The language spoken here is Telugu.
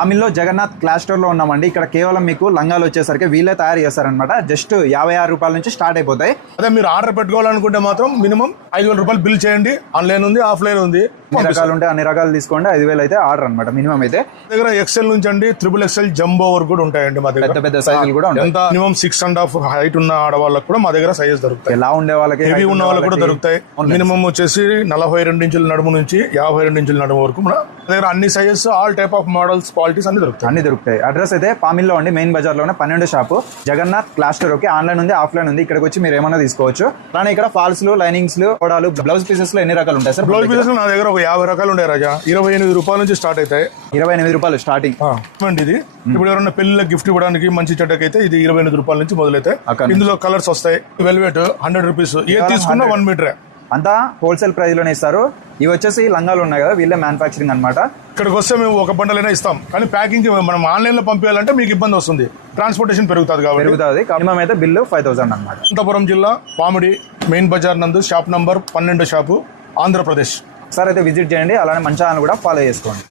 ఆమిల్లో జగన్నాథ్ క్లాస్ స్టోర్ లో ఉన్నామండి. ఇక్కడ కేవలం మీకు లంగాలు వచ్చేసరికి వీళ్ళే తయారు చేస్తారనమాట. జస్ట్ 56 రూపాయల నుంచి స్టార్ట్ అయిపోతాయి. అదే మీరు ఆర్డర్ పెట్టుకోవాలనుకుంటే మాత్రం మినిమం 5,000 రూపాయలు బిల్ చేయండి. ఆన్లైన్ ఉంది, ఆఫ్లైన్ ఉంది. అన్ని రకాలు ఉంటే అన్ని రకాలు తీసుకోండి. 5,000 అయితే ఆర్డర్ అనమాట మినిమం. అయితే దగ్గర ఎక్సెల్ నుంచి అండి XXL జంబో వరకు కూడా ఉంటాయండి మా దగ్గర. పెద్ద పెద్ద సైజులు కూడా ఉంటాయి. ఎంత మినిమం 6.5 హైట్ ఉన్న ఆడవాళ్ళకి కూడా మా దగ్గర సైజెస్ దొరుకుతాయి. ఎలా ఉండే వాళ్ళకి, హెవీ ఉన్న వాళ్ళకి కూడా దొరుకుతాయి. మినిమం వచ్చేసి 42 ఇంచుల నడుము నుంచి 52 ఇంచుల నడుము వరకు మన దగ్గర అన్ని sizes, all type of models, qualities అన్ని దొరుకుతాయి. అడ్రస్ అయితే పామిల్లో అండి, మెయిన్ బజార్ లోనే 12 shop Jagannath class store. Okay, online ఉంది, ఆఫ్లైన్ ఉంది. ఇక్కడికి వచ్చి మీరు ఏమైనా తీసుకోవచ్చు. కానీ ఇక్కడ ఫాల్స్ లు, లైనింగ్స్ లు, కోడాలు, బ్లౌజ్ పీసెస్ లో ఎన్ని రకాలు ఉంటాయి సార్? బ్లౌజ్ పీసెస్ నా దగ్గర ఒక 50 రకాలు ఉంటాయి రాజా. 28 రూపాయల నుంచి స్టార్ట్ అవుతాయి. 28 రూపాయలు స్టార్టింగ్ ఇది. ఇప్పుడు ఎవరైనా పెళ్లిలో గిఫ్ట్ ఇవ్వడానికి మంచి చెడ్డకైతే ఇది 28 రూపాయల నుంచి మొదలైతాయి. ఇందులో కలర్స్ వస్తాయి. వెల్వెట్ 100 రూపీస్, ఏ తీసుకున్నా 1 మీటరే. అంతా హోల్సేల్ ప్రైస్ లోనే ఇస్తారు. ఇవి వచ్చేసి లంగాలు ఉన్నాయి కదా, వీళ్ళే మ్యానుఫాక్చరింగ్ అనమాట. ఇక్కడికి వస్తే మేము ఒక బండలైనా ఇస్తాం, కానీ ప్యాకింగ్ మనం ఆన్లైన్ లో పంపించాలంటే మీకు ఇబ్బంది వస్తుంది. ట్రాన్స్పోర్టేషన్ పెరుగుతుంది కాబట్టి మినిమం అయితే బిల్లు 5,000 అనమాట. అనంతపురం జిల్లా పామిడి మెయిన్ బజార్ నందు shop number 12 shop, Andhra Pradesh. Sir అయితే విజిట్ చేయండి. అలానే మంచి ఛానల్ కూడా ఫాలో చేసుకోండి.